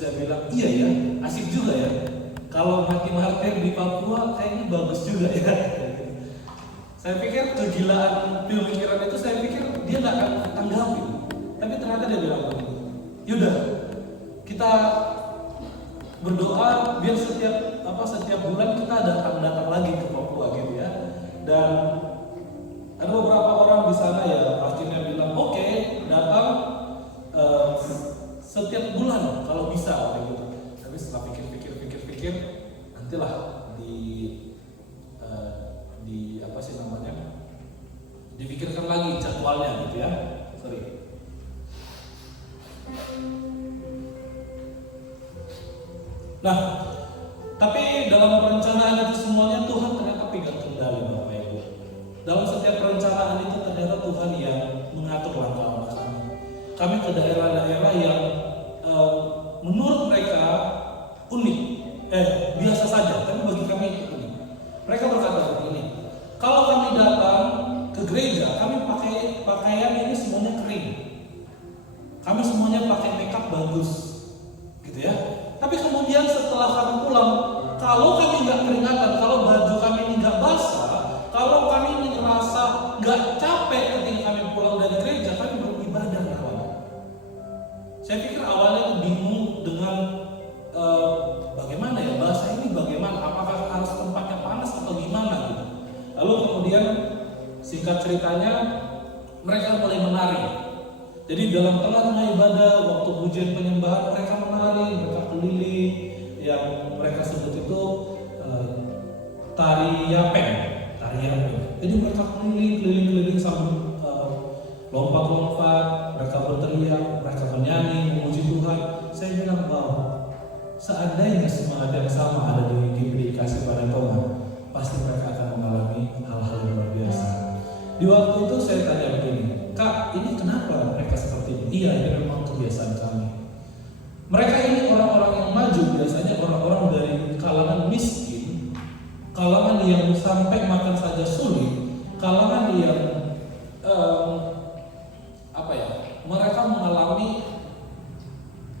saya bilang, iya ya, asik juga ya. Kalau mati martir di Papua kayaknya bagus juga ya. Saya pikir kegilaan pemikiran itu, saya pikir dia nggak akan tanggapi. Tapi ternyata dia bilang begini, yaudah kita berdoa biar setiap bulan kita datang lagi ke Papua gitu ya. Dan ada beberapa orang di sana ya akhirnya bilang oke, datang setiap bulan kalau bisa kayak gitu. Tapi setelah pikir nantilah dipikirkan lagi jadwalnya gitu ya. Nah, tapi dalam perencanaan itu semuanya Tuhan ternyata pegang kendali Bapak Ibu. Dalam setiap perencanaan itu ternyata Tuhan yang mengatur langkah-langkah kami. Kami ke daerah-daerah yang menurut mereka unik, biasa saja, tapi bagi kami itu unik. Mereka berkata begini, kalau kami datang ke gereja, kami pakai pakaian ini semuanya kering. Kami semuanya pakai makeup bagus, gitu ya. Tapi kemudian setelah kami pulang, kalau kami nggak keringatan, kalau baju kami ini nggak basah, kalau kami ini ngerasa nggak capek ketika kami pulang dari gereja, kami beribadah kawan. Saya pikir awalnya itu bingung dengan bagaimana ya bahasa ini, bagaimana, apakah harus tempatnya panas atau gimana gitu. Lalu kemudian singkat ceritanya mereka mulai menari. Jadi dalam tengah-tengah ibadah, waktu pujian penyembahan mereka menari, mereka keliling, yang mereka sebut itu tari yapeng. Jadi mereka keliling sambil lompat-lompat, mereka berteriak, mereka menyanyi, memuji Tuhan. Saya bilang, wow, seandainya semangat yang sama ada dikasih pada Tuhan, pasti mereka akan mengalami hal-hal yang luar biasa. Di waktu itu saya tanya begini, Kak, ini kenapa mereka seperti ini? Iya, ini memang kebiasaan kami. Mereka ini orang-orang yang maju, biasanya orang-orang dari kalangan miskin, kalangan yang sampai makan saja sulit, kalangan yang mereka mengalami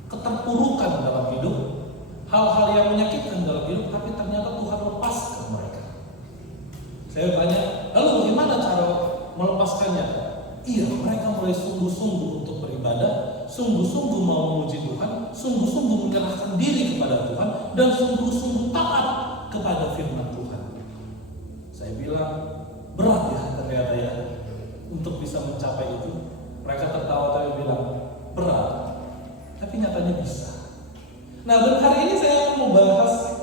keterpurukan dalam hidup, hal-hal yang menyakitkan dalam hidup, tapi ternyata Tuhan lepaskan mereka. Saya tanya, lalu bagaimana cara melepaskannya? Iya, mereka mulai sungguh-sungguh untuk beribadah, sungguh-sungguh mau memuji Tuhan, sungguh-sungguh menyerahkan diri kepada Tuhan, dan sungguh-sungguh taat kepada firman Tuhan. Saya bilang, berat ya ternyata ya untuk bisa mencapai itu. Mereka tertawa tapi bilang, berat, tapi nyatanya bisa. Nah, dan hari ini saya mau membahas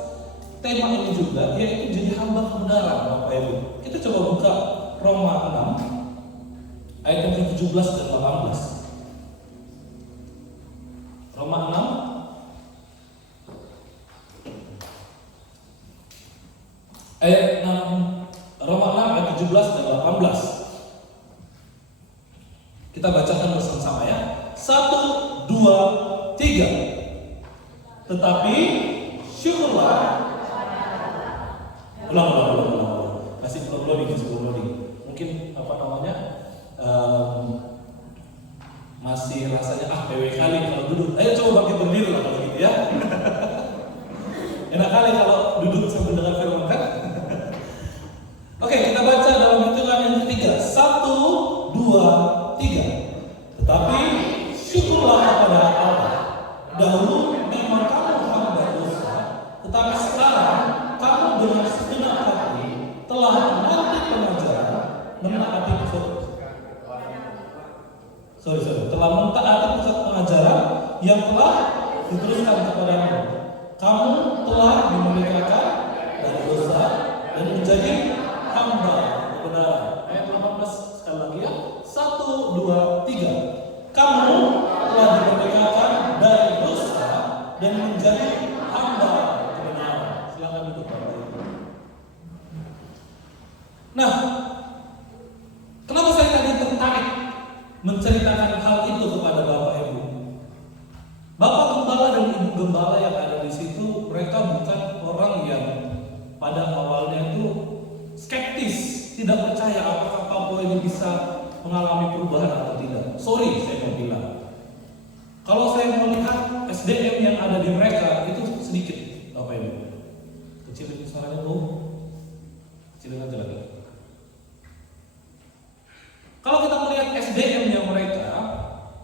tema ini juga, yaitu jadi hamba kebenaran Bapak Ibu. Kita coba buka Roma 6 ayat yang ke-17 dan 18. Roma 6 ayat 17 dan 18. Kita bacakan bersama-sama ya. 1, 2, 3. Tetapi syukurlah. Ulang. Masih belum loading. Mungkin masih rasanya PW kali kalau duduk. Ayo coba bangkit berdiri lah kalau gitu ya. Enak kali kalau duduk sambil dengar firman kan. Oke, kita baca dalam hitungan yang ketiga. 1, 2, 3. Tetapi syukurlah kepada Allah. Dahulu memang kamu hamba dosa, tetapi sekarang kamu dengan segenap hati telah menanti pengajaran, menaati telah mentaati pusat pengajaran yang telah diteruskan kepadamu. Kamu telah dimerdekakan dari dosa dan menjadi hamba kebenaran. Ayat 18 sekali lagi ya. 1, 2, 3. Kamu telah dimerdekakan dari dosa dan menjadi hamba kebenaran. Silakan duduk Bapak Ibu. Nah, kenapa saya tadi tertarik menceritakan hal itu kepada Bapak Ibu? Bapak Gembala dan Ibu Gembala yang ada di situ, mereka bukan orang yang pada awalnya itu skeptis, tidak percaya apakah Papua ini bisa mengalami perubahan atau tidak. Sorry, saya mau bilang, kalau saya melihat SDM yang ada di Kecilin suaranya bro. Kecilin aja lagi. Kalau kita melihat SDM-nya mereka,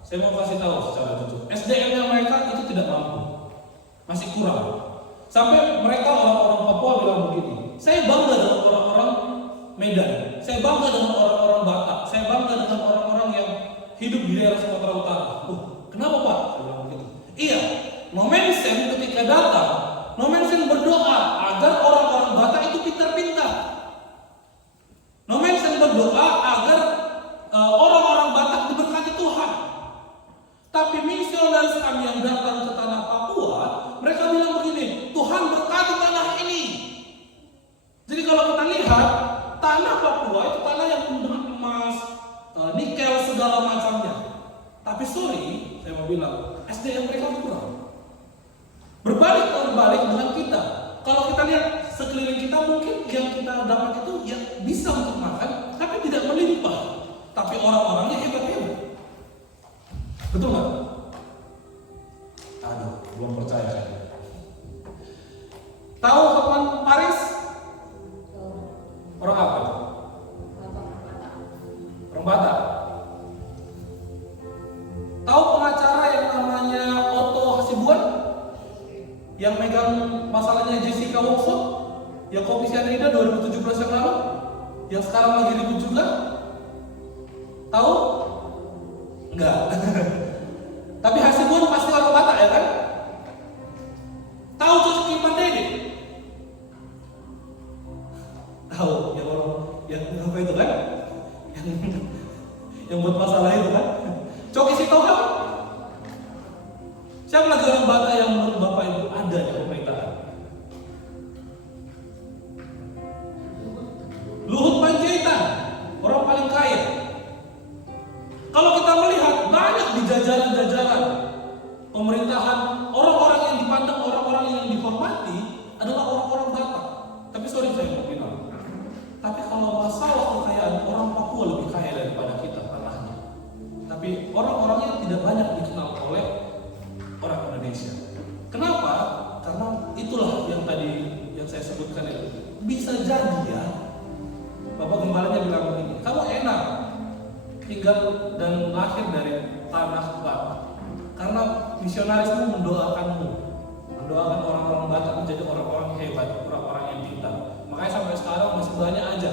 saya mau kasih tahu secara jujur, SDM-nya mereka itu tidak mampu, masih kurang. Sampai mereka orang-orang Papua bilang begini, saya bangga dengan orang-orang Medan, saya bangga dengan orang-orang Batak, saya bangga dengan orang-orang yang hidup di daerah Sumatera Utara. Kenapa Pak? Saya bilang begitu. Iya, Nomensen ketika datang, Nomensen berdoa agar orang-orang Batak itu pintar-pintar. Nomensen berdoa agar orang-orang Batak diberkati Tuhan. Tapi misionaris kami yang datang ke tanah Papua, mereka bilang begini, Tuhan berkati tanah ini. Jadi kalau kita lihat, tanah Papua itu tanah yang penuh dengan emas, nikel, segala macamnya. Tapi sorry, saya mau bilang, SDM mereka kurang. Berbalik dengan kita. Kalau kita lihat sekeliling kita, mungkin yang kita dapat itu ya bisa untuk makan, tapi tidak melimpah. Tapi orang-orangnya hebat-hebat. Betul nggak? Aduh, belum percaya. Tahu Hotman Paris? Orang apa itu? Orang Batak. Tahu pengacara yang namanya Otto Hasibuan? Yang megang masalahnya Jessica Wongso? Yang Komisi Anida 2017 yang lalu? Yang sekarang lagi ribut juga? Tahu? Enggak. Tapi Hasibuan pasti orang Batak ya kan? Tahu Coki Pandede? Tahu yang orang yang apa itu kan? Yang buat masalah itu kan? Coki Sitohang? Siapa lagi orang Batak yang menurut Bapak Ibu ada di pemerintahan? Luhut Panjaitan, orang paling kaya. Kalau kita melihat banyak di jajaran-jajaran pemerintahan, orang-orang yang dipandang, orang-orang yang dihormati adalah orang-orang Batak. Tapi sorry saya mau bilang, tapi kalau masalah kekayaan, orang Papua lebih kaya daripada kita tanahnya. Tapi orang-orangnya tidak banyak dikenal oleh orang Indonesia. Kenapa? Karena itulah yang tadi yang saya sebutkan itu. Bisa jadi ya, Bapak Gembalanya bilang begini, kamu enak tinggal dan lahir dari tanah Batak karena misionarismu mendoakanmu, mendoakan orang-orang Batak menjadi orang-orang hebat, orang-orang yang pintar. Makanya sampai sekarang masih banyak aja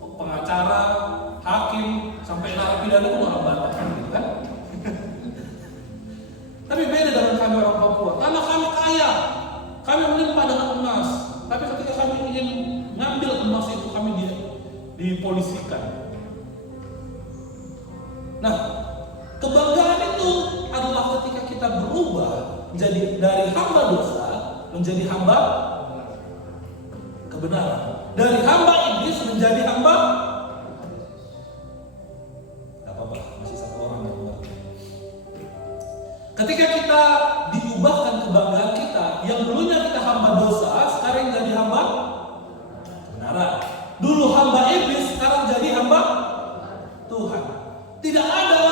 pengacara, hakim, sampai narapidana pun orang Batak gitu kan. Tapi beda dengan kami orang Papua. Tanah kami kaya, kami melimpah dengan emas. Tapi ketika kami ingin ngambil emas itu, kami dipolisikan. Nah, kebanggaan itu adalah ketika kita berubah menjadi dari hamba dosa menjadi hamba kebenaran, dari hamba iblis menjadi hamba. Gak apa-apa, masih satu orang yang mengerti. Ketika kita diubahkan kebanggaan kita, yang dulunya kita hamba dosa, sekarang jadi hamba kebenaran. Dulu hamba iblis, sekarang jadi hamba Tuhan. Tidak ada.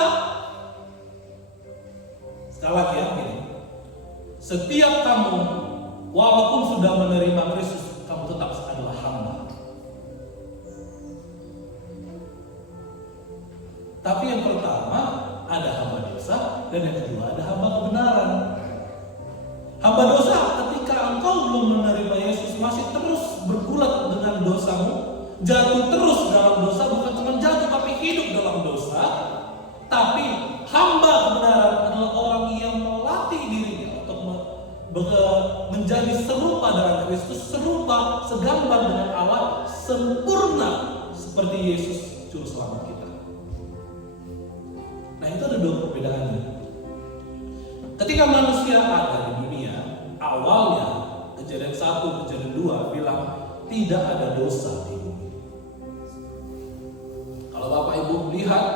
Sekali lagi ya, gini. Setiap kamu, walaupun sudah menerima Kristus, kamu tetap adalah hamba. Tapi yang pertama ada hamba dosa, dan yang kedua ada hamba kebenaran. Hamba dosa ketika engkau belum menerima Yesus, masih terus bergulat dengan dosamu, jatuh terus dalam dosa, bukan cuma jatuh tapi hidup dalam dosa. Tapi hamba kebenaran adalah orang yang melatih dirinya untuk menjadi serupa dengan Kristus, serupa segambar dengan Allah, sempurna seperti Yesus juru selamat kita. Nah, itu ada dua perbedaannya. Ketika manusia ada di dunia, awalnya Kejadian 1, Kejadian 2 bilang tidak ada dosa di bumi. Kalau Bapak Ibu lihat,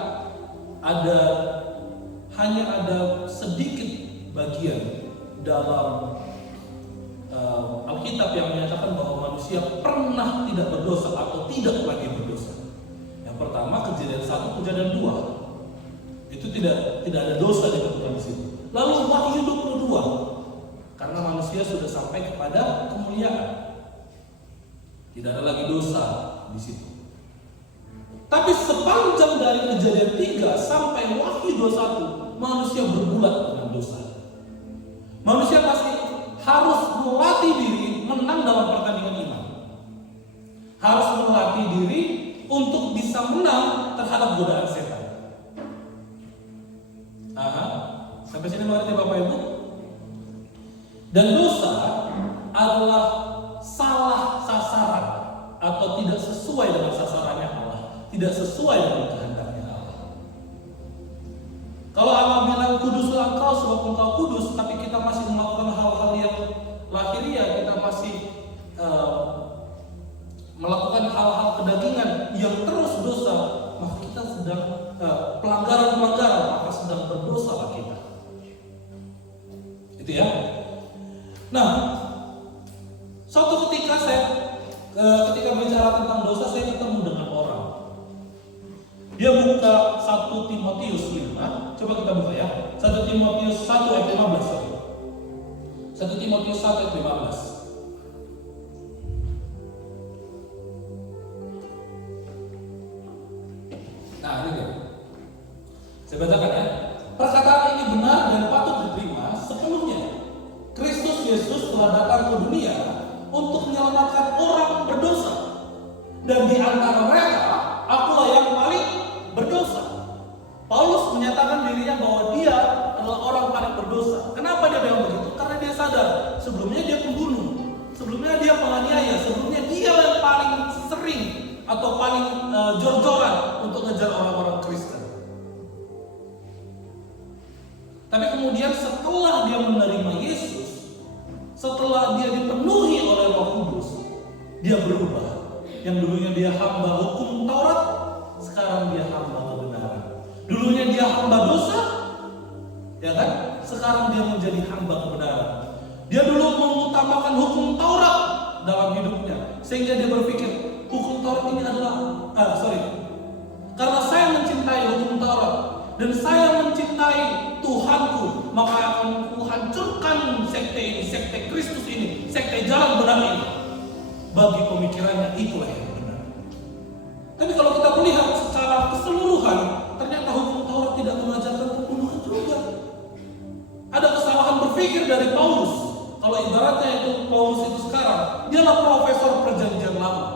hanya ada sedikit bagian dalam Alkitab yang menyatakan bahwa manusia pernah tidak berdosa atau tidak lagi berdosa. Yang pertama Kejadian 1, Kejadian 2. Itu tidak ada dosa ditemukan di situ. Lalu Wahyu 22, karena manusia sudah sampai kepada kemuliaan. Tidak ada lagi dosa di situ. Tapi sepanjang dari Kejadian 3 sampai Wahyu 21, manusia bergulat dengan dosa. Manusia pasti harus melatih diri menang dalam pertandingan iman. Harus melatih diri untuk bisa menang terhadap godaan setan. Sampai sini mengerti Bapak Ibu? Dan dosa adalah salah sasaran atau tidak sesuai dengan sasarannya Allah, tidak sesuai dengan kehendaknya Allah. Kalau Allah bilang kuduslah engkau sebab engkau kudus, tapi kita masih melakukan hal-hal yang lahiriah, kita masih melakukan hal-hal kedagingan yang terus dosa, maka kita sedang pelanggaran-pelanggaran, maka sedang berdosa lah kita. Itu ya. Nah, suatu ketika ketika bicara tentang dosa, saya ketemu dengan orang. Dia buka 1 Timotius 5. Coba kita buka ya. 1 Timotius 1 ayat 15. 1 Timotius 1 ayat 15. Nah, ini dia. Saya bacakan ya. Perkataan ini benar dan patut diterima sepenuhnya. Kristus Yesus telah datang ke dunia untuk menyelamatkan orang berdosa. Dan di antara mereka, akulah yang paling berdosa. Paulus menyatakan dirinya bahwa dia adalah orang paling berdosa. Kenapa dia bilang begitu? Karena dia sadar sebelumnya dia pembunuh, sebelumnya dia penganiaya, sebelumnya dia yang paling sering atau paling jor-joran untuk ngejar orang-orang Kristen. Tapi kemudian setelah dia menerima Yesus, setelah dia dipenuhi oleh Roh Kudus, dia berubah. Yang dulunya dia hamba hukum Taurat, sekarang dia hamba kebenaran. Dulunya dia hamba dosa, ya kan? Sekarang dia menjadi hamba kebenaran. Dia dulu mengutamakan hukum Taurat dalam hidupnya, sehingga dia berpikir hukum Taurat ini adalah karena saya mencintai hukum Taurat dan saya mencintai Tuhanku, maka akan kuhancurkan sekte ini, sekte Kristus ini, sekte jalan benar ini. Bagi pemikirannya itulah yang benar. Tapi kalau kita melihat secara keseluruhan, ternyata hukum Taurat tidak mengajarkan pembunuhan juga. Ada kesalahan berpikir dari Paulus. Kalau ibaratnya itu Paulus itu sekarang, dialah profesor perjanjian lama,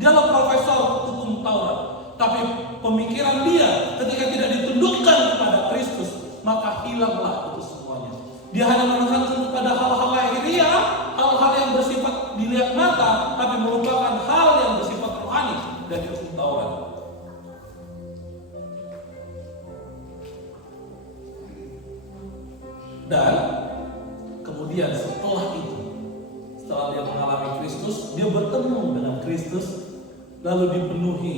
dialah profesor hukum Taurat. Tapi pemikiran dia ketika tidak ditundukkan kepada Kristus, maka hilanglah itu semuanya. Dia hanya menekankan kepada hal-hal lahiriah, hal-hal yang bersifat dilihat mata, tapi merupakan hal yang bersifat rohani dari hukum Taurat. Dan kemudian setelah itu, setelah dia mengalami Kristus, dia bertemu dengan Kristus, lalu dipenuhi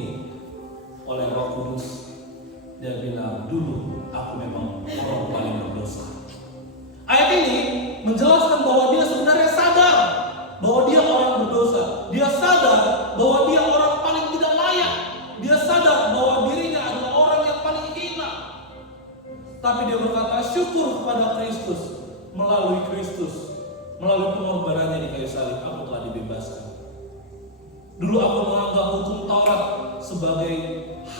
oleh Roh Kudus. Dia bilang, dulu aku memang orang paling berdosa. Ayat ini menjelaskan bahwa dia sebenarnya sadar bahwa dia orang berdosa. Dia sadar bahwa dia orang paling tidak layak. Dia sadar bahwa dirinya adalah orang yang paling hina. Tapi dia berkata syukur kepada Kristus. Melalui Kristus, melalui pengorbanannya di kayu salib, aku telah dibebaskan. Dulu aku menganggap hukum Taurat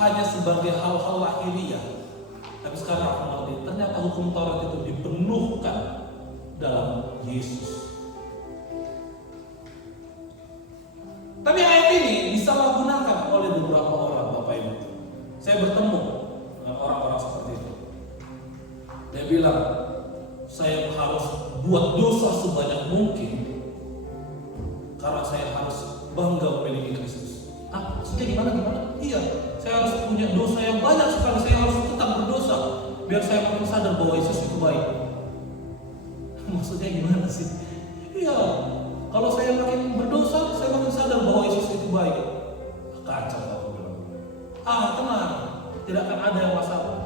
hanya sebagai hal-hal lahiriah. Tapi sekarang aku mengerti, ternyata hukum Taurat itu dipenuhkan dalam Yesus. Tapi ayat ini disalahgunakan oleh beberapa orang, Bapak Ibu. Saya bertemu dengan orang-orang seperti itu. Dia bilang, saya harus buat dosa sebanyak mungkin karena saya harus bangga memiliki Kristus. Maksudnya gimana? Iya, saya harus punya dosa yang banyak sekali. Saya harus tetap berdosa biar saya makin sadar bahwa Yesus itu baik. Maksudnya gimana sih? Iya, kalau saya makin berdosa, saya makin sadar bahwa Yesus itu baik. Kacau aku bilang. Tenang, tidak akan ada yang masalah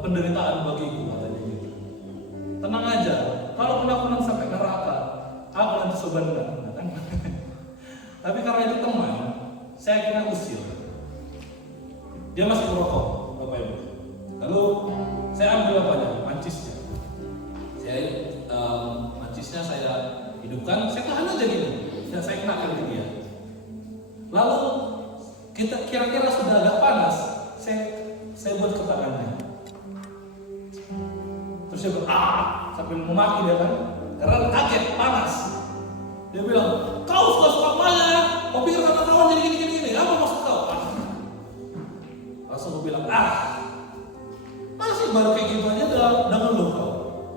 penderitaan bagiku, katanya gitu. Tenang aja, kalau aku sampai neraka, aku nanti sebenarnya. Tapi karena itu teman, saya kira usir. Dia masih merokok, Bapak Ibu. Lalu saya ambil mancisnya. Mancisnya saya hidupkan, saya tahan aja gitu. Dan saya kenakan ke dia. Lalu kita kira-kira sudah agak panas, saya buat ke tangannya. Terus dia bilang, sambil memaki dia kan, karena kaget, panas. Dia bilang, kau suka mana ya? Kau pikir kata kawan jadi gini-gini, apa maksud kau? Langsung gue bilang, mana sih baru kayak gitu aja udah ngeluh kau.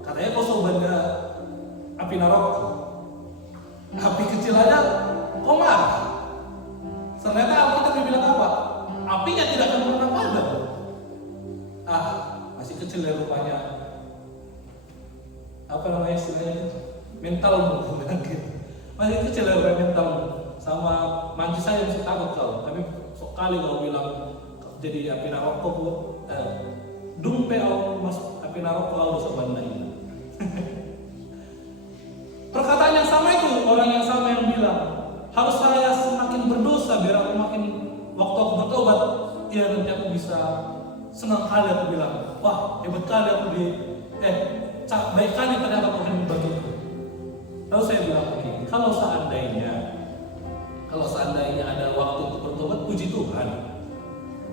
Katanya kau sobatnya api naroko. Api kecil aja, kau marah. Ternyata Alkitab bilang apa? Apinya tidak akan pernah padam. Masih kecil ya rupanya. Apa namanya istilahnya? Mentalmu, gitu. Masih kecil ya rupanya mentalmu. Sama mancis saya masih takut kau. Tapi sekali kau bilang jadi api naroko bu, dumpe kau masuk api naroko kau dosa bandai. Perkataan yang sama itu orang yang sama yang bilang, harus saya semakin berdosa biar aku makin waktu aku bertobat, ya nanti aku bisa senang kali aku bilang, wah hebat kali aku baik kali ternyata Tuhan membagiku. Lalu saya bilang begini, kalau seandainya ada waktu untuk bertobat, puji Tuhan.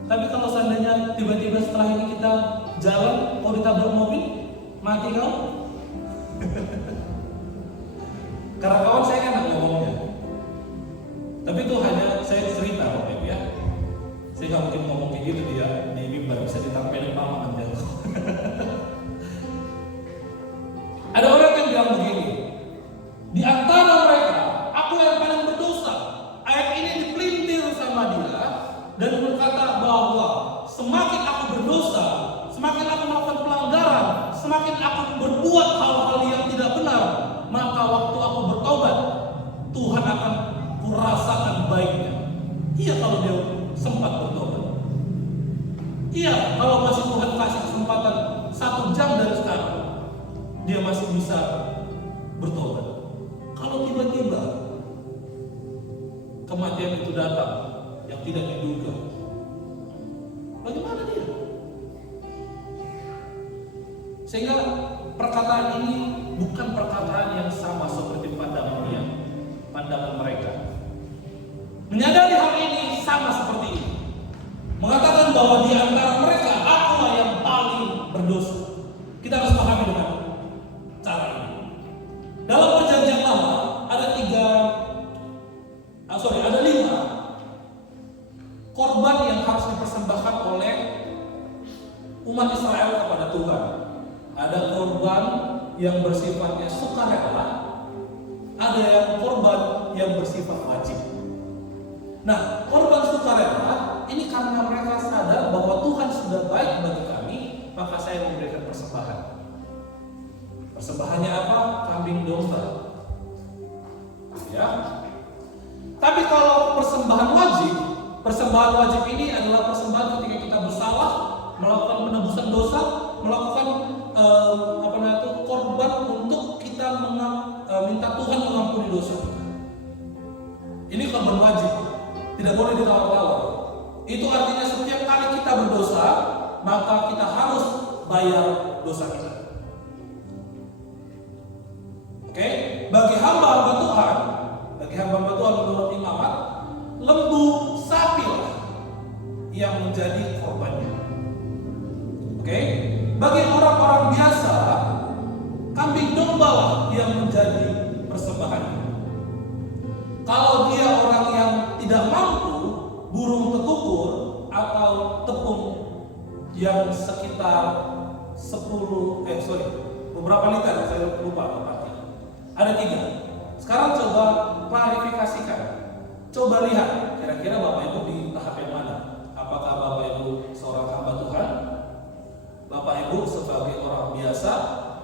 Tapi kalau seandainya tiba-tiba setelah ini kita jalan, kalau ditabrak mobil, mati kau? Karena kawan saya enak ngomongnya. Tapi itu hanya saya cerita Bapak Ibu ya. Saya nggak mungkin ngomong kayak gitu dia di mimbar, bisa ditampilin mama nanti. Ada orang yang bilang begini, di antara mereka aku yang paling berdosa. Ayat ini dipelintir sama dia dan berkata bahwa semakin aku berdosa, semakin aku melakukan pelanggaran, semakin aku berbuat hal-hal yang tidak benar, maka waktu aku bertobat Tuhan akan kurasakan baiknya. Iya kalau dia sempat bertobat. Iya kalau masih Tuhan kasih kesempatan 1 jam dari sekarang, dia masih bisa bertobat. Kalau tiba-tiba kematian itu datang yang tidak diduga, bagaimana dia? Sehingga perkataan ini bukan perkataan yang sama seperti pandangan mereka. Menyadari hal ini sama seperti ini. Mengatakan bahwa di antara mereka akulah yang paling berdosa. Kita harus pahami dengan cara ini. Dalam perjanjian lama ada 5 korban yang harus dipersembahkan oleh umat Israel kepada Tuhan. Ada korban yang bersifatnya sukarela, ada yang korban yang bersifat wajib. Nah, korban sukarela ini karena mereka sadar bahwa Tuhan sudah baik bagi kami, maka saya memberikan persembahan. Persembahannya apa? Kambing domba. Ya. Tapi kalau persembahan wajib ini adalah persembahan ketika kita bersalah, melakukan penebusan dosa, melakukan korban untuk kita minta Tuhan mengampuni dosa kita. Ini korban wajib, tidak boleh ditawar-tawar. Itu artinya setiap kali kita berdosa, maka kita harus bayar dosa kita. Oke, bagi hamba-hamba Tuhan menurut imamat, lembu sapi yang menjadi korbannya. Oke, bagi orang-orang biasa, kambing domba lah yang menjadi persembahannya. Kalau dia orang yang tidak mampu, burung tetukur atau tepung yang sekitar beberapa liter, saya lupa tepatnya. Ada 3. Sekarang coba klarifikasikan. Coba lihat, kira-kira Bapak Ibu di tahap yang mana? Apakah Bapak Ibu seorang hamba Tuhan? Bapak Ibu sebagai orang biasa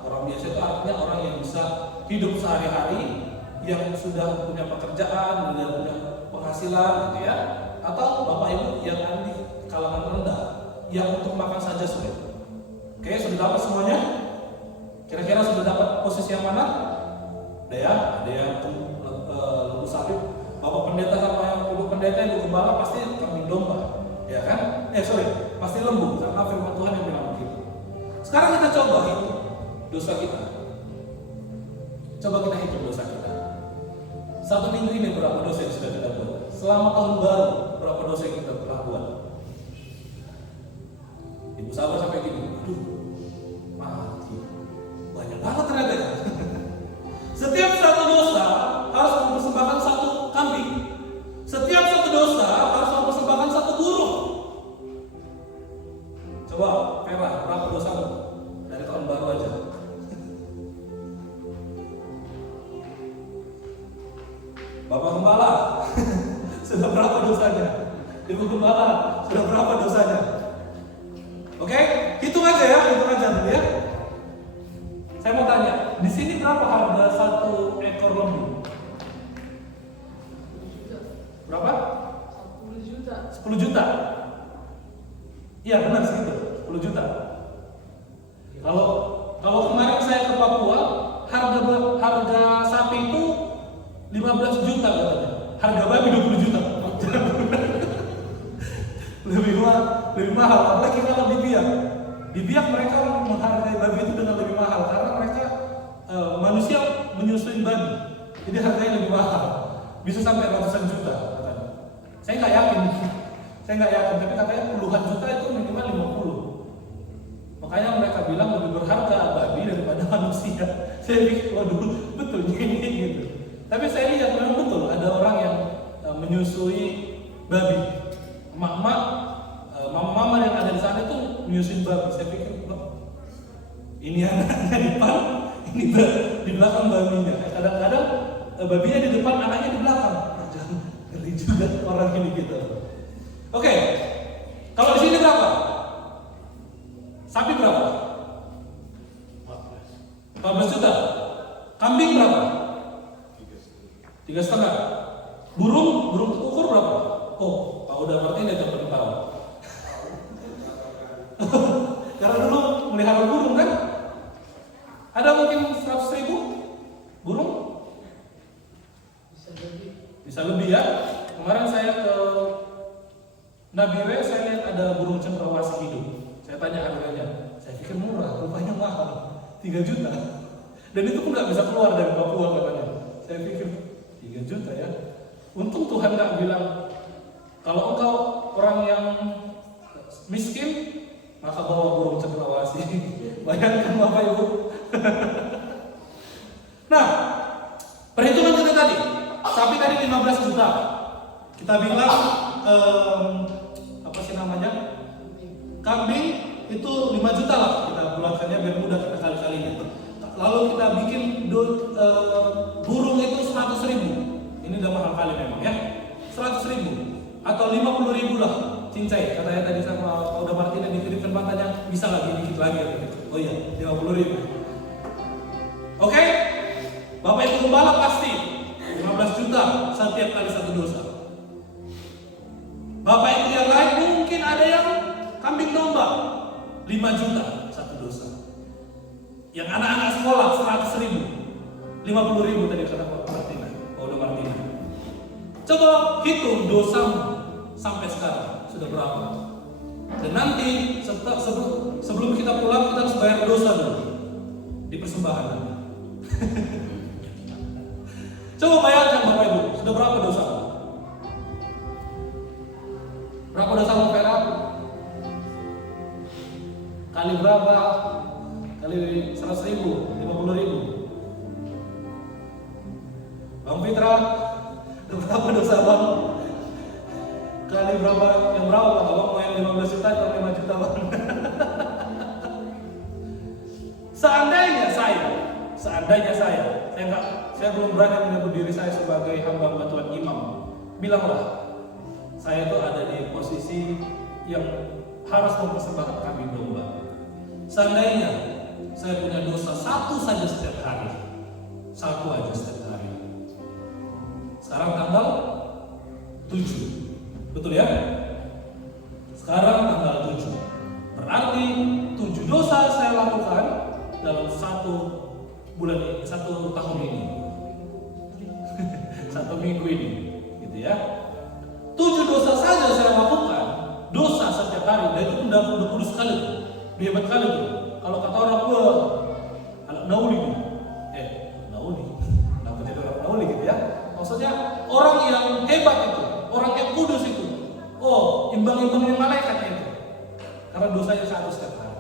itu artinya orang yang bisa hidup sehari-hari, yang sudah punya pekerjaan, sudah punya penghasilan gitu ya. Atau Bapak Ibu yang ada di kalangan rendah, yang untuk makan saja sulit. Oke, sudah dapat semuanya? Kira-kira sudah dapat posisi yang mana? Ada yang lembu sapi. Bapak pendeta sama yang ibu pendeta, ibu gembala pasti kambing domba, ya kan? Pasti lembu, karena firman Tuhan yang bilang begitu. Sekarang kita coba hitung dosa kita. Coba kita hitung dosa kita. 1 minggu ini berapa dosa yang sudah kita buat? selama tahun baru berapa dosa yang kita telah buat? Ibu sabar sampai gini, aduh, mati. Banyak banget ternyata ya. Setiap satu dosa harus mempersembahkan satu kambing. Setiap satu dosa harus mempersembahkan satu burung. Coba, Vera, berapa dosa dari tahun baru aja? Bapak Gembala, sudah berapa dosanya? Ibu Gembala, sudah berapa dosanya? Oke, hitung aja ya, hitung aja dulu ya. Saya mau tanya, di sini berapa harga satu ekor lembu? Berapa? 10 juta. 10 juta? Iya benar segitu, 10 juta. Kalau kemarin saya ke Papua, harga sapi itu 15 juta katanya. Harga babi 20 juta. lebih mahal. Apalagi kalau di Biak. Di Biak mereka menghargai babi itu dengan lebih mahal karena mereka manusia menyusui babi. Jadi harganya lebih mahal. Bisa sampai ratusan juta katanya. Saya nggak yakin, tapi katanya puluhan juta itu minimal 50. Makanya mereka bilang lebih berharga babi daripada manusia. Saya pikir, waduh, betul ini gitu. Tapi saya lihat memang betul ada orang yang menyusui babi. Mama yang ada di sana itu menyusui babi. Saya pikir, ini anaknya di depan, ini di belakang babinya. Kadang-kadang babinya di depan, anaknya di belakang. Jangan ngeri juga orang ini gitu. Oke, kalau di sini berapa? Sapi berapa? 14 juta. Kambing berapa? 3,5. Burung ukur berapa? Oh, Pak Uda Martin dia paling tahu. Karena dulu melihara burung kan? Ada mungkin 100.000 burung? Bisa lebih ya. Kemarin saya ke Nabire, saya lihat ada burung cendrawasih hidup. Saya tanya harganya. Saya pikir murah, rupanya mahal. 3 juta. Dan itu pun nggak bisa keluar dari Papua katanya. Saya pikir 3 juta ya. Untung Tuhan nggak bilang kalau engkau orang yang miskin maka bawa burung cendrawasih. Bayangkan Bapak Ibu. Nah, perhitungan kita tadi, sapi tadi 15 juta. Kita bilang apa sih namanya? Kambing itu 5 juta lah kita bulatkannya biar mudah kita kali-kalinya. Lalu kita bikin burung itu 100.000. Ini udah mahal kali memang ya. 100.000 atau 50.000 lah. Cincai, katanya tadi sama Pak Uda Martin yang dikirimkan matanya bisa lagi dikit lagi. Oh iya, 50.000. Oke? Bapak Ibu Gembala pasti 15 juta setiap kali satu dosa. Bapak Ibu yang lain mungkin ada yang kambing domba 5 juta satu dosa. Yang anak-anak sekolah 100.000, 50.000 tadi kata Pak Uda Martin. Coba hitung dosamu sampai sekarang sudah berapa? Dan nanti sebelum kita pulang kita harus bayar dosa dulu di persembahan. Coba bayangkan Bapak Ibu, sudah berapa dosa? Berapa dosa Vera? Kali berapa? Kali 100.000, 50.000. Bang Fitra, berapa dosa Bang? Kali berapa? Yang berapa Bang? Abang mau yang 15 juta atau 5 juta Bang? Seandainya saya belum berani menyebut diri saya sebagai hamba Tuhan imam. Bilanglah, saya itu ada di posisi yang harus mempersembahkan kambing domba. Seandainya saya punya dosa satu saja setiap hari, satu aja setiap hari. Sekarang tanggal 7, betul ya? Sekarang tanggal 7, berarti 7 dosa saya lakukan dalam satu bulan ini, 1 tahun ini, 1 minggu ini, gitu ya. 7 dosa saja saya lakukan, dosa setiap hari, dan itu udah kudus sekali tuh, hebat sekali tuh. Kalau kata orang tua, anak nauli tuh, nauli, kenapa jadi orang nauli gitu ya? Maksudnya orang yang hebat itu, teman-teman malaikatnya itu. Karena dosanya satu setiap hari.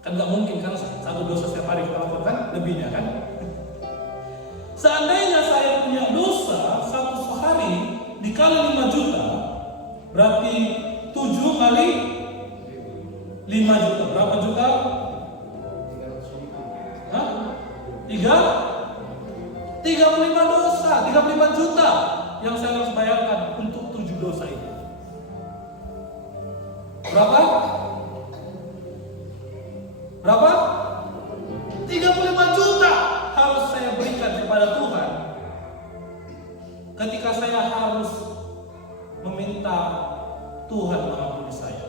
Kan nggak mungkin kan satu dosa setiap hari kita lakukan, lebihnya kan. Seandainya saya punya dosa satu sehari dikali 5 juta, berarti 7 kali 5 juta. Berapa juta? Hah? 35 dosa, 35 juta yang saya harus bayarkan untuk 7 dosa itu. Berapa? Berapa? 35 juta harus saya berikan kepada Tuhan ketika saya harus meminta Tuhan mengampuni saya.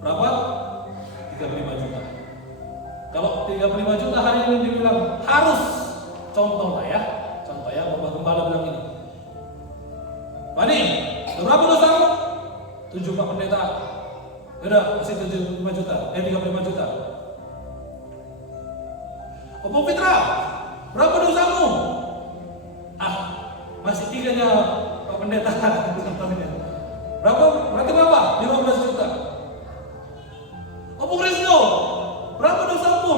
Berapa? 35 juta. Kalau 35 juta hari ini dibilang harus, contoh lah ya, Bapak Gembala bilang ini, Pani, berapa dosamu? 7 Pak Pendeta. Yaudah, kasih 35 juta, 35 juta. Opo Fitra, berapa dosamu? Masih 3-nya Pak Pendeta. Berapa? Berarti berapa? 15 juta. Opo Kristo, berapa dosamu?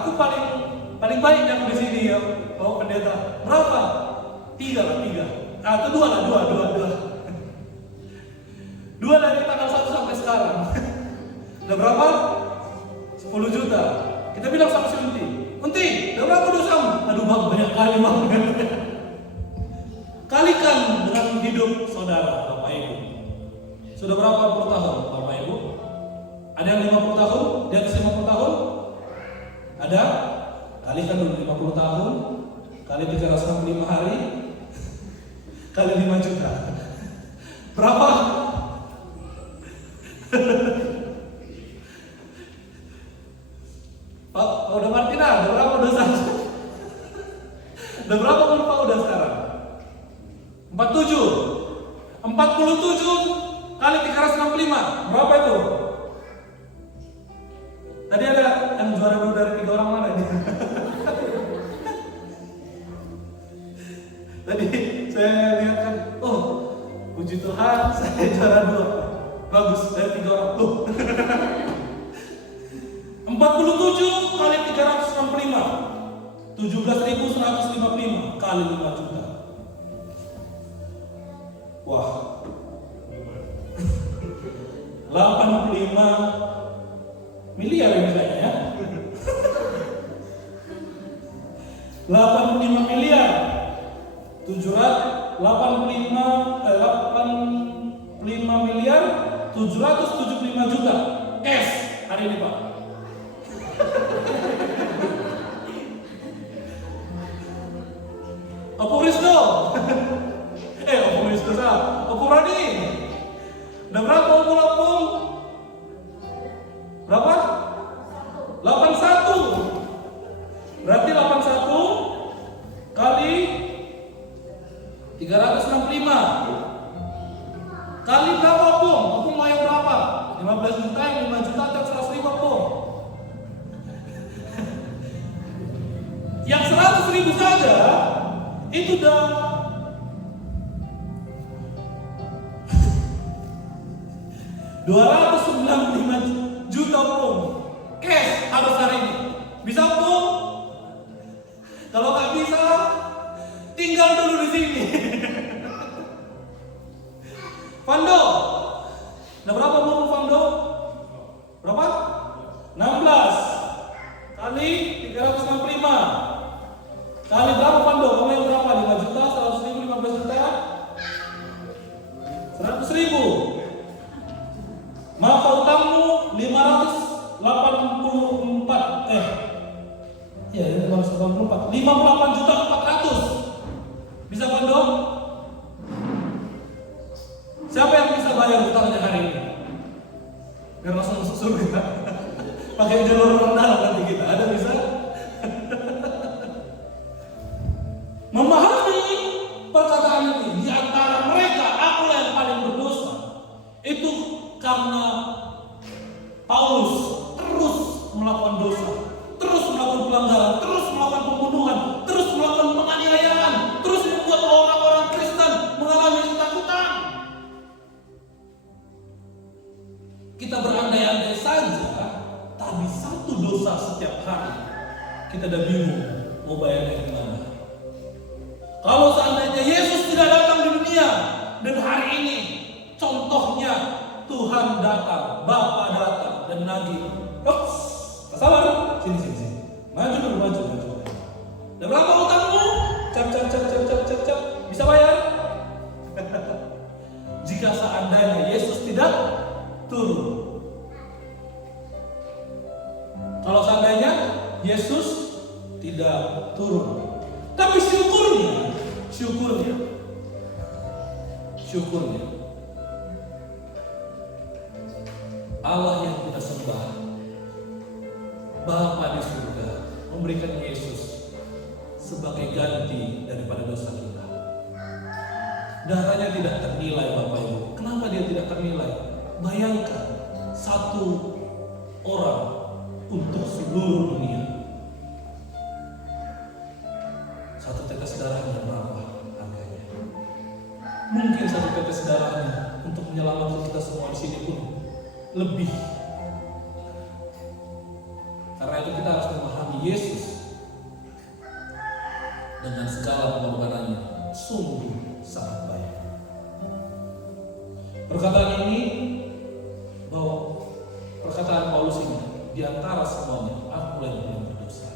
Aku paling baik yang di sini ya, Pak Pendeta. Berapa? 3 lah, 3. Atau 2 lah, 2. 2 dari tanggal 1 sampai sekarang. Udah berapa? 10 juta. Kita bilang sama si Unti, udah berapa dosamu? Aduh Bang, banyak kali Bang. Kalikan dengan hidup saudara, Bapak Ibu. Sudah berapa puluh tahun, Bapak Ibu? Ada yang 50 tahun? Di atas 50 tahun? Ada? Kalikan dulu 50 tahun kali 365 hari kali 5 juta. Berapa? Pak, udah Martina, udah berapa dosa? Udah berapa umur Pak udah sekarang? 47 kali 365. Berapa itu? Tadi ada yang juara dulu dari 3 orang mana ini? Tadi saya lihat kan, oh puji Tuhan saya juara 2. Bagus, dari 3 orang tuh. 47 kali 365 17.155 kali 5 juta. Wah 85 miliar ini kayaknya. 85 miliar 85 miliar 775 juta cash hari ini Pak. Opo Risto, Opo Risto sah, Opo Rani, udah berapa opung? Berapa? 81. Berarti 81 kali 365 kali berapa opung? Opung mau yang berapa? 15 juta, yang 5 juta atau 100.000 opung? Yang 100.000 saja itu udah 295 juta opung cash harus hari ini. Bisa opung? Kalau nggak bisa, tinggal dulu di sini. Fando, udah berapa opung Fando? Berapa? 16 kali 365 kali berapa Pando? Kamu yang berapa? 5 juta, 100.000, 15 juta? 100.000. Maka utangmu 584. Ya 584. 58 juta 400. Bisa Pando? Siapa yang bisa bayar utangnya hari ini? Biar langsung masuk surga. Pakai jalur rendah nanti kita. Ada bisa? Memahami perkataan ini di antara mereka, aku yang paling berdosa. Itu karena Paulus terus melakukan dosa, terus melakukan pelanggaran, terus melakukan pembunuhan, terus melakukan penganiayaan, terus membuat orang-orang Kristen mengalami ketakutan. Kita berandai-andai saja, tadi satu dosa setiap hari, kita udah bingung mau bayar dari mana. Kalau seandainya Yesus tidak datang di dunia, dan hari ini contohnya Tuhan datang, Bapa datang dan nagih. Ops, sabar, sini. Maju dulu, maju. Dan berapa utangmu? Cap. Bisa bayar? Jika seandainya Yesus tidak turun. Kalau seandainya Yesus tidak turun. Tapi syukurnya. Allah yang kita sembah, Bapa di surga, memberikan Yesus sebagai ganti daripada dosa kita. Darahnya tidak ternilai, Bapak Ibu. Kenapa dia tidak ternilai? Bayangkan, satu orang untuk seluruh dunia. Satu tetes darahnya berapa harganya? Mungkin satu tetes darahnya untuk menyelamatkan kita semua di sini pun lebih. Karena itu kita harus memahami Yesus dengan segala pengorbanannya sungguh sangat baik. Perkataan ini, bahwa perkataan Paulus ini, di antara semuanya aku yang berdosa.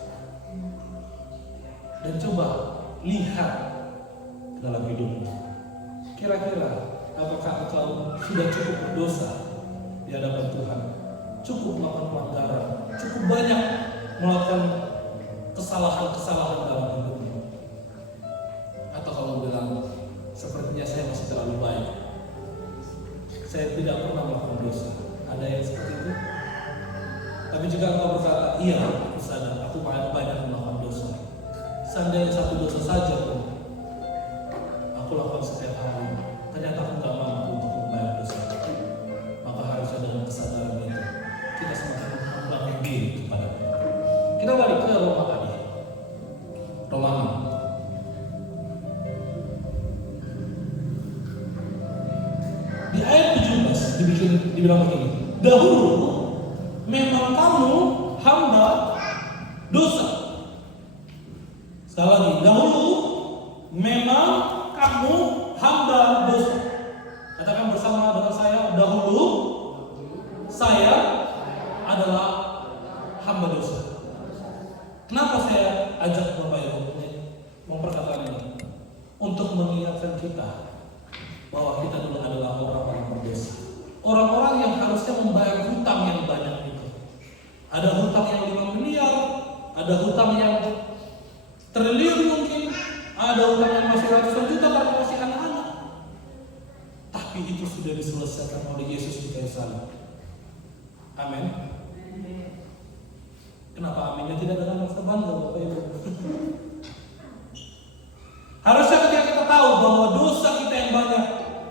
Dan coba lihat dalam hidupmu, kira-kira apakah engkau sudah cukup berdosa di hadapan Tuhan, cukup melakukan pelanggaran, cukup banyak melakukan kesalahan-kesalahan dalam hidupmu? Atau kalau bilang, sepertinya saya masih terlalu baik, saya tidak pernah melakukan dosa. Ada yang seperti itu? Tapi jika engkau berkata, iya, aku sadar, aku banyak melakukan dosa. Seandainya satu dosa saja pun aku lakukan setiap hari, ternyata aku gak mampu untuk membayar dosa. Maka harusnya dengan kesadaran itu, kita semakin membangun diri kepada Tuhan. Kita balik ke Roma tadi. Roma 6. Di ayat 17 dibilang begini, dahulu memang kamu hamba dosa. Sekali lagi, dahulu memang kamu hamba dosa. Katakan bersama dengan saya, dahulu saya adalah hamba dosa. Kenapa saya ajak Bapak Ibu memperkatakan ini? Untuk mengingatkan kita bahwa kita dulu adalah orang-orang berdosa. Orang-orang yang harusnya membayar hutang yang banyak itu. Ada hutang yang 5 miliar, ada hutang yang triliun mungkin, ada hutang yang masih ratusan juta karena masih anak-anak. Tapi itu sudah diselesaikan oleh Yesus di kayu salib. Amin. Kenapa aminnya tidak dengan rasa bangga, Bapak Ibu? Harusnya ketika kita tahu bahwa dosa kita yang banyak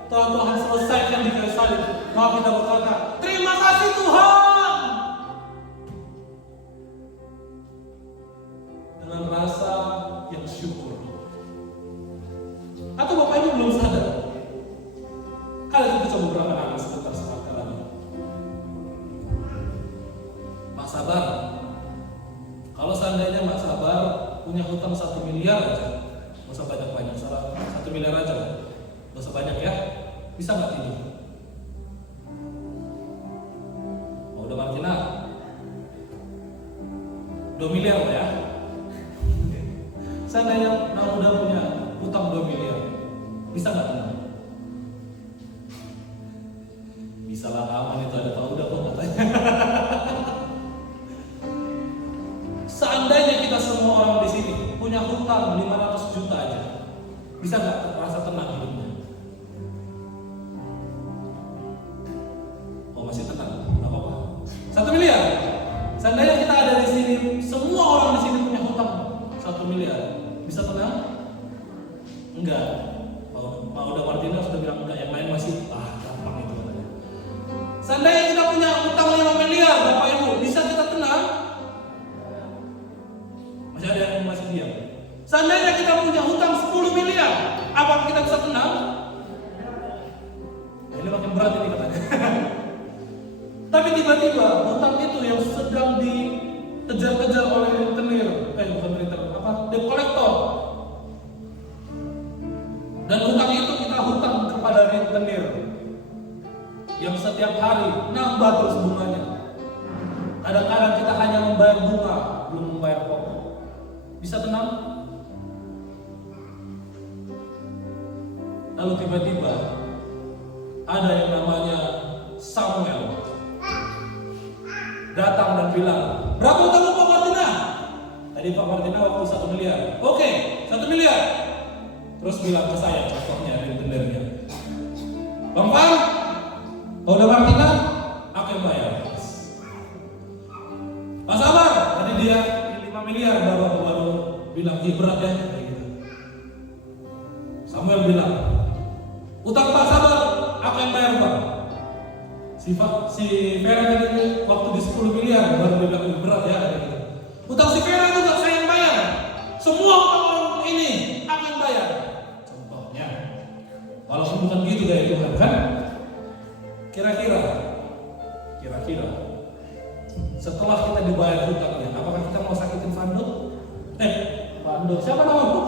telah Tuhan selesaikan di kayu salib, maka kita berkata, terima kasih Tuhan. Dengan rasa yang syukur. Atau Bapak Ibu belum sadar? Kali kita coba berangan-angan sebentar lagi. Mak Sabar, kalau seandainya Mak Sabar punya hutang 1 miliar aja, gak usah banyak-banyak, 1 miliar aja, gak usah banyak ya, bisa gak tidur? Oh, udah Martina 2 miliar Pak ya. Seandainya Nak udah punya hutang 2 miliar, bisa gak tenang? Bisa lah, aman itu, ada Pak udah kok katanya. Seandainya kita semua orang di sini punya hutang 500 juta aja, bisa gak rasa tenang hidupnya? Oh masih tenang, gak apa-apa. 1 miliar. Seandainya kita ada di sini, semua orang di sini punya hutang 1 miliar, bisa tenang? Enggak. Pak Uda Martina sudah bilang enggak, yang lain masih gampang itu katanya. Seandainya kita punya hutang 5 miliar, Bapak Ibu, bisa kita tenang? Masih ada yang masih diam. Seandainya kita punya hutang 10 miliar, apakah kita bisa tenang? Nah, ini makin berat ini katanya. Tapi tiba-tiba hutang itu yang sedang dikejar-kejar oleh rentenir, bukan rentenir, debt collector. Dan hutang itu kita hutang kepada rentenir yang setiap hari nambah terus bunganya. Kadang-kadang kita hanya membayar bunga, belum membayar pokok. Bisa tenang? Lalu tiba-tiba ada yang namanya Samuel datang dan bilang, berapa utang Pak Martina? Tadi Pak Martina waktu 1 miliar. Oke, 1 miliar. Terus bilang ke saya, contohnya rentenirnya, Bang Pak, kalau udah Martina, aku yang bayar. Mas Amar, tadi dia 5 miliar baru bilang, berat ya. Samuel bilang, utang Pak Sabar, aku yang bayar Pak. Si Vera tadi waktu di 10 miliar baru dia bilang, berat ya. Utang si Vera juga saya yang bayar. Semua utang orang ini aku yang bayar. Contohnya, walaupun bukan gitu gaya Tuhan kan? Kira-kira setelah kita dibayar hutangnya, apakah kita mau sakitin Vando? Siapa namamu?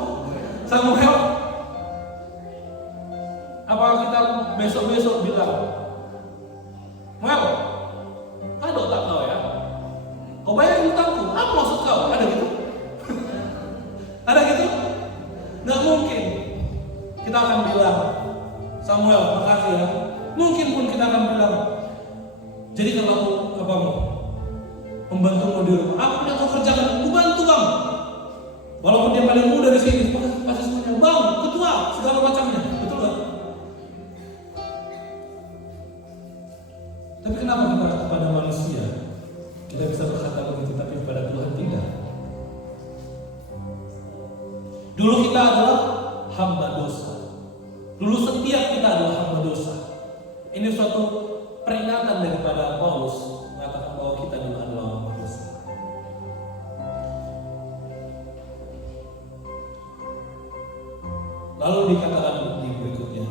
Samuel? Apakah kita besok-besok bilang, Mel, kado tak kau ya? Kau bayar hutangku, apa maksud kau? Ada gitu? Ada gitu? Nggak mungkin. Kita akan bilang, Samuel, makasih ya. Mungkin pun kita akan bilang, jadi kalau membantu di rumah, apa yang kau kerjakan? Aku bantu bang. Walaupun dia paling muda di sini, pasti semuanya bang, ketua, segala macamnya, betul nggak? Tapi kenapa kita kepada manusia kita bisa berkata begitu, tapi kepada Tuhan tidak? Dulu kita adalah hamba dosa. Dulu setiap kita adalah hamba dosa. Ini suatu peringatan daripada Paulus mengatakan bahwa kita dulu adalah hamba dosa. Lalu dikatakan di berikutnya,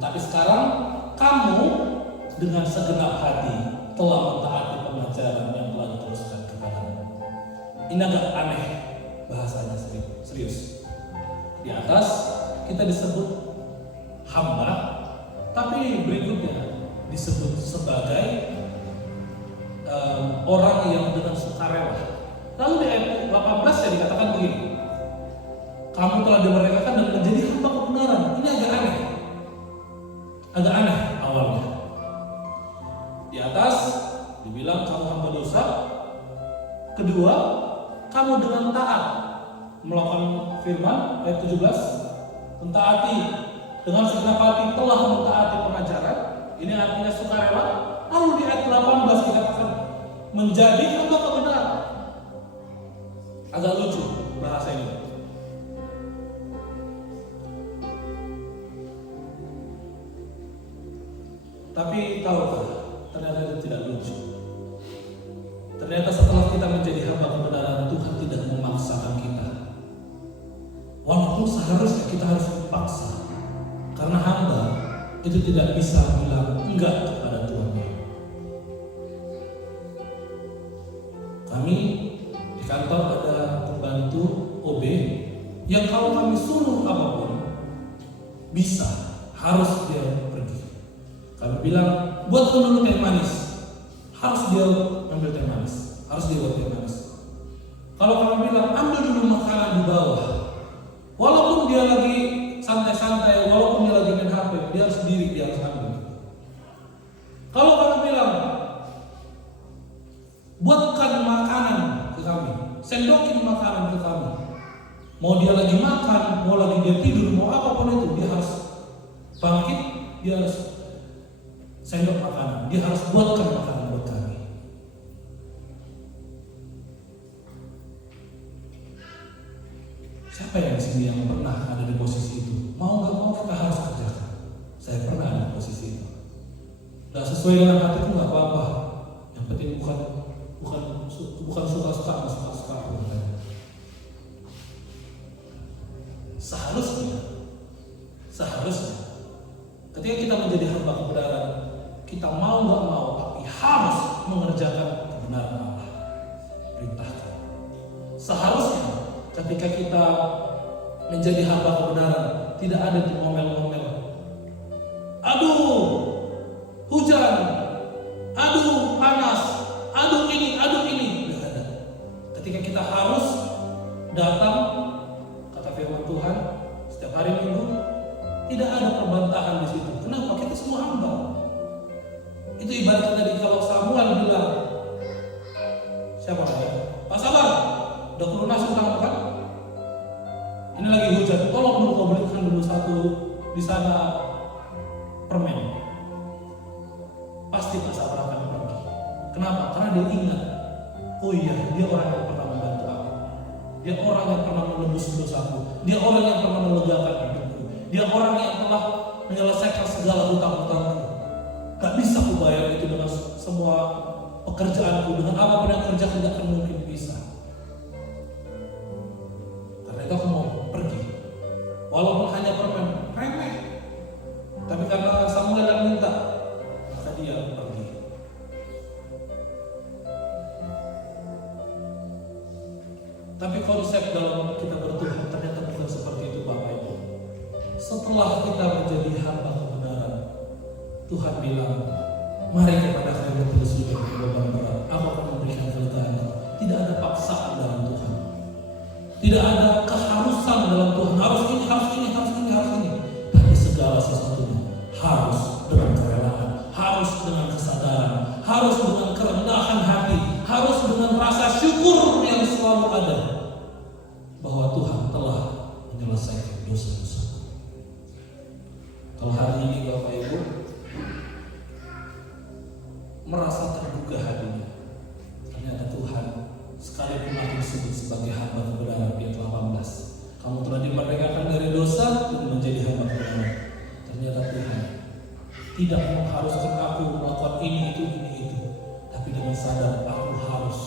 tapi sekarang kamu dengan segenap hati telah mentaati pengajaran yang telah diteruskan kepadamu. Ini agak aneh bahasanya, serius. Di atas kita disebut hamba, tapi berikutnya disebut sebagai orang yang dengan sukarela. Lalu di ayat 18 ya dikatakan begini, kamu telah dimerdekakan dan menjadi hamba kebenaran. Ini agak aneh awalnya. Di atas dibilang kamu hamba dosa. Kedua, kamu dengan taat melakukan firman ayat 17, mentaati dengan segenap hati telah mentaati pengajaran. Ini artinya sukarela. Lalu di ayat 18 dikatakan menjadi hamba kebenaran. Agak lucu bahasa ini. Tapi tahukah, ternyata itu tidak lucu. Ternyata setelah kita menjadi hamba kebenaran, Tuhan tidak memaksakan kita. Walaupun seharusnya kita harus dipaksa, karena hamba itu tidak bisa bilang enggak kepada Tuhannya. Kami di kantor ada pembantu OB yang kalau kami suruh apapun bisa, harus dia pergi. Kami bilang, buatkan dulu teh manis. Harus dia ambil teh manis. Harus dia buat teh manis. Kalau kami bilang, ambil dulu makanan di bawah. Walaupun dia lagi santai-santai, walaupun dia lagi main HP, dia harus diri, dia harus ambil. Kalau kami bilang, buatkan makanan ke kami. Sendokin makanan ke kami. Mau dia lagi makan, mau lagi dia tidur, mau apapun itu, dia harus bangkit, dia harus sendok makanan, dia harus buatkan makanan buat kami. Siapa yang di sini yang pernah ada di posisi itu? Mau nggak mau kita harus kerjakan. Saya pernah ada di posisi itu. Nggak sesuai dengan hatiku nggak apa-apa. Yang penting bukan suka-suka, nggak suka-suka. Seharusnya ketika kita menjadi hamba kebenaran, kita mau nggak mau tapi harus mengerjakan kebenaran Allah perintahkan. Seharusnya ketika kita menjadi hamba kebenaran, tidak ada tuh ngomel-ngomel. Aduh, hujan. Aduh, panas. Aduh ini. Tidak ada. Ketika kita harus datang, kata firman Tuhan, setiap hari Minggu, tidak ada perbantahan di situ. Kenapa? Kita semua hamba. Itu ibarat tadi kalau Samuel bilang, siapa lagi? Pak Sabar, udah perlu nasi udah makan? Ini lagi hujan, tolong dulu kau belikan dulu satu di sana permen. Pasti Pak Sabar akan pergi. Kenapa? Karena dia ingat, oh iya, dia orang yang pernah membantu aku. Dia orang yang pernah menebus dosaku. Dia orang yang pernah melegakan hidupku. Dia orang yang telah menyelesaikan segala hutang-hutangku. Gak bisa aku bayar itu dengan semua pekerjaanku, dengan apapun yang kerjaku gak akan mungkin bisa. Karena itu aku mau pergi, walaupun hanya permen, remeh. Tapi karena Samuel yang minta, maka dia pergi. Tapi konsep dalam kita bertuhan ternyata bukan seperti itu, Bapak Ibu. Setelah kita menjadi hamba kebenaran, Tuhan bilang, mari kepada aku yang terus hidup beban berat, aku akan memberikan kelegaan. Tidak ada paksaan dalam Tuhan. Tidak ada keharusan dalam Tuhan. Harus ini. Tapi segala sesuatunya harus dengan kerelaan, harus dengan kesadaran, harus dengan kerendahan hati, harus dengan rasa syukur yang selalu ada bahwa Tuhan telah menyelesaikan dosa-dosa. Kalau hari ini Bapak Ibu merasa tergugah hatinya, ternyata Tuhan sekalipun aku disebut sebagai hamba kebenaran di ayat 18, kamu telah dimerdekakan dari dosa dan menjadi hamba kebenaran. Ternyata Tuhan tidak mengharuskan aku melakukan ini itu, tapi dengan sadar aku harus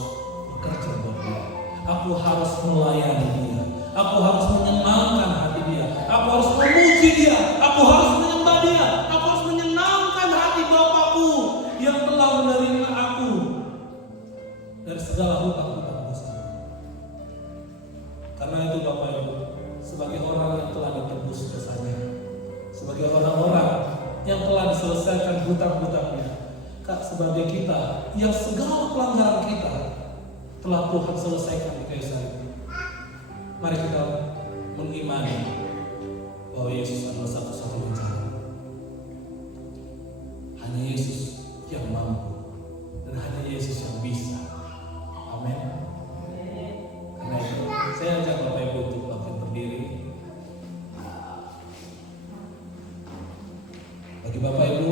bekerja buat Dia, aku harus melayani Dia, aku harus menyenangkan hati Dia, aku harus memuji Dia, aku harus menyembah Dia, aku harus menyenangkan hati Bapakku yang telah menerima aku dari segala hutang-hutang dosa. Karena itu Bapak Ibu, sebagai orang yang telah ditebus dosanya, sebagai orang-orang yang telah diselesaikan hutang-hutangnya, sebagai kita yang segala pelanggaran kita telah Tuhan selesaikan di kayu salib, mari kita mengimani bahwa Yesus adalah satu-satunya jalan. Hanya Yesus yang mampu dan hanya Yesus yang bisa. Amin. Karena itu saya ajak Bapak Ibu untuk bangkit berdiri. Bagi Bapak Ibu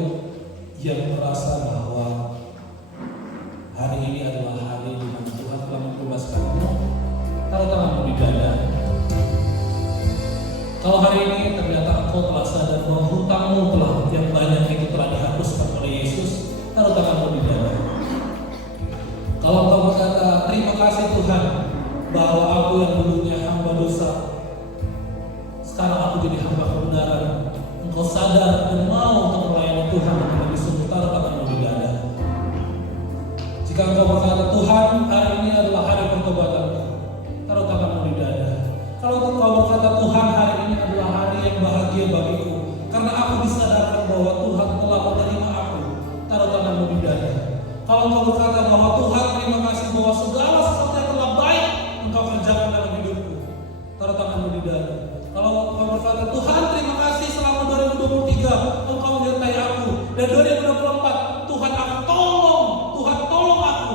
yang merasa bahwa hari ini adalah hari di mana Tuhan telah membebaskanmu, taruh tanganmu di dada. Kalau hari ini ternyata engkau telah sadar bahwa hutangmu telah yang banyak itu telah dihapuskan oleh Yesus, taruh tanganmu di dada. Kalau engkau berkata, terima kasih Tuhan bahwa aku yang dulunya hamba dosa, sekarang aku jadi hamba kebenaran. Engkau sadar dan mau untuk melayani Tuhan dengan lebih sungguh, taruh tanganmu di dada. Jika engkau berkata, Tuhan hari ini adalah hari pertobatanku, taruh tanganmu di dada. Kalau engkau berkata, Tuhan hari ini adalah hari yang bahagia bagiku, karena aku disadarkan bahwa Tuhan telah menerima aku, taruh tanganmu di dada. Kalau engkau berkata bahwa Tuhan terima kasih bahwa segala sesuatu yang telah baik engkau kerjakan dalam hidupku, taruh tanganmu di dada. Kalau engkau berkata, Tuhan terima kasih selama 2023 engkau menyertai aku, dan 2024 Tuhan aku tolong aku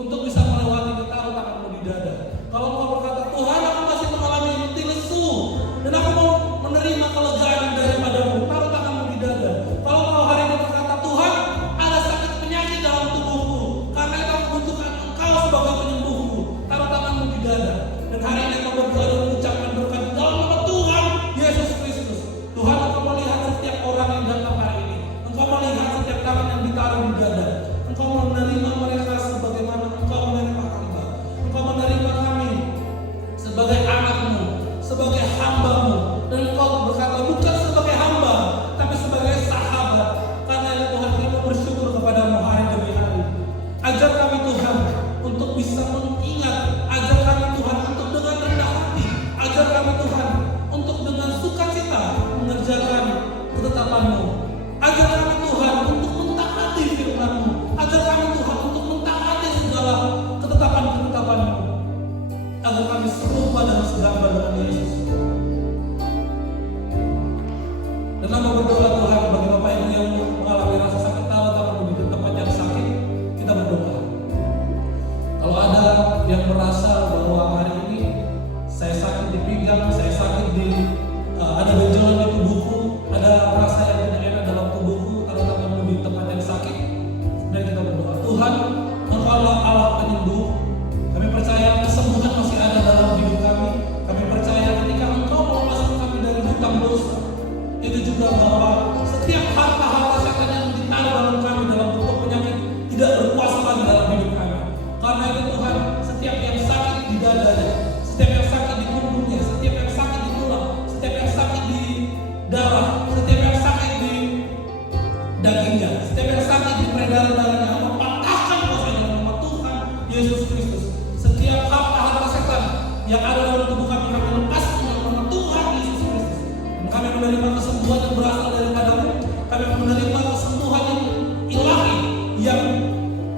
untuk bisa melewati, taruh tanganmu di dada. Kalau engkau berkata, Tuhan aku masih mengalami letih lesu dan aku mau menerima kelegaan daripadamu, taruh tanganmu di dada. Kalau engkau hari ini berkata, Tuhan ada sakit penyakit dalam tubuhku, karena itu aku butuhkan engkau sebagai penyembuhku, taruh tanganmu di dada. Dan hari ini engkau berdoa dan mengucapkan berkat dalam nama Tuhan Yesus Kristus. Tuhan, engkau melihat setiap orang yang datang hari ini, engkau melihat setiap tangan yang ditaruh di dada, engkau menerima mereka sebagaimana engkau menerima hamba, engkau menerima kami sebagai anak-Mu, sebagai hamba dagingnya, setiap yang sakit di peredaran-darahnya, Allah patahkan kuasa dalam nama Tuhan Yesus Kristus. Setiap harta setan yang ada dalam tubuh kami lepaskan dalam nama Tuhan Yesus Kristus. Dan kami menerima kesembuhan yang berasal daripadamu. Kami menerima kesembuhan yang ilahi yang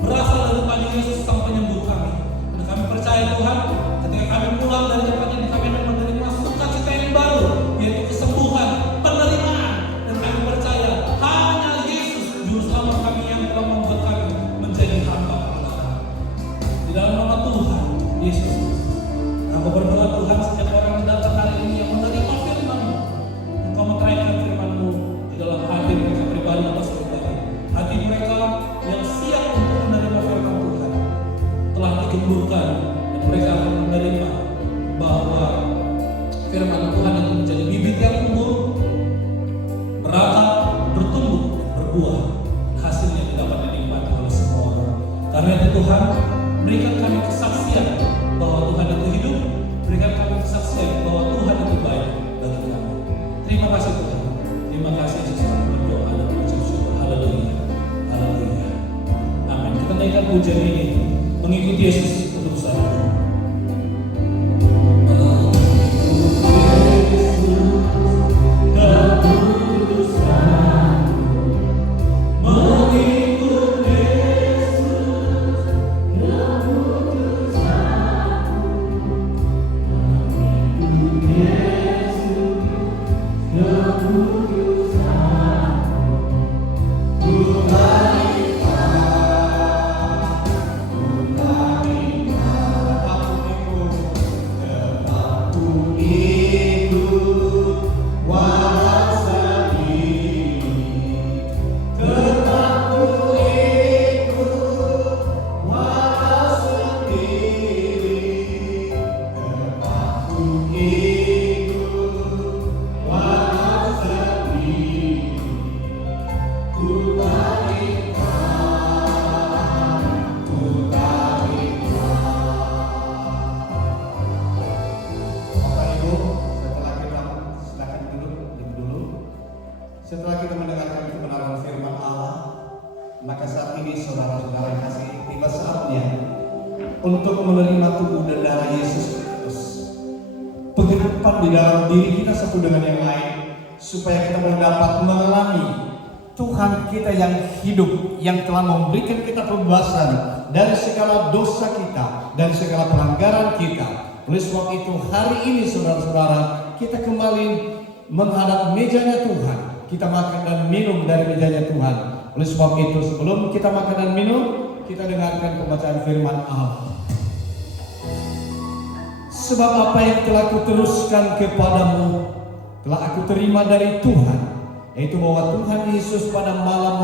berasal daripada Yesus Sang Penyembuh kami. Dan kami percaya Tuhan, ketika kami pulang dari tempat ini, kami akan menerima sukacita yang baru, yaitu kesembuhan, penerimaan. Dan kami percaya hanya Yesus Juru Selamat kami yang telah membuat kami menjadi hamba kebenaran. Di dalam nama Tuhan Yesus, aku berdoa Tuhan, setiap orang yang datang hari ini yang menerima firman-Mu, Engkau meteraikan firman-Mu di dalam hati mereka pribadi atas pribadi. Hati mereka yang siap untuk menerima firman Tuhan telah dikemburkan, dan mereka akan menerima bahwa firman Tuhan itu menjadi bibit yang tumbuh, berakar, bertumbuh, dan berbuah, dan hasilnya dapat dinikmati oleh semua orang. Karena itu Tuhan, berikan kami kesaksian bahwa Tuhan itu hidup, berikan kami kesaksian bahwa Tuhan itu baik bagi kami. Terima kasih Tuhan. Terima kasih Yesus, kami berdoa dan mengucap syukur. Haleluya. Haleluya. Amin. Kita naikkan pujian ini mengikuti Yesus untuk selalu. Setelah kita mendengarkan kebenaran firman Allah, maka saat ini saudara-saudara yang kasih, tiba saatnya untuk menerima tubuh dan darah Yesus Kristus. Penghidupan di dalam diri kita satu dengan yang lain, supaya kita dapat mengalami Tuhan kita yang hidup, yang telah memberikan kita pembebasan dari segala dosa kita, dari segala pelanggaran kita. Oleh sebab itu hari ini saudara-saudara, kita kembali menghadap mejanya Tuhan. Kita makan dan minum dari mejanya Tuhan. Oleh sebab itu sebelum kita makan dan minum, kita dengarkan pembacaan firman Allah. Sebab apa yang telah kuteruskan kepadamu telah aku terima dari Tuhan, yaitu bahwa Tuhan Yesus pada malam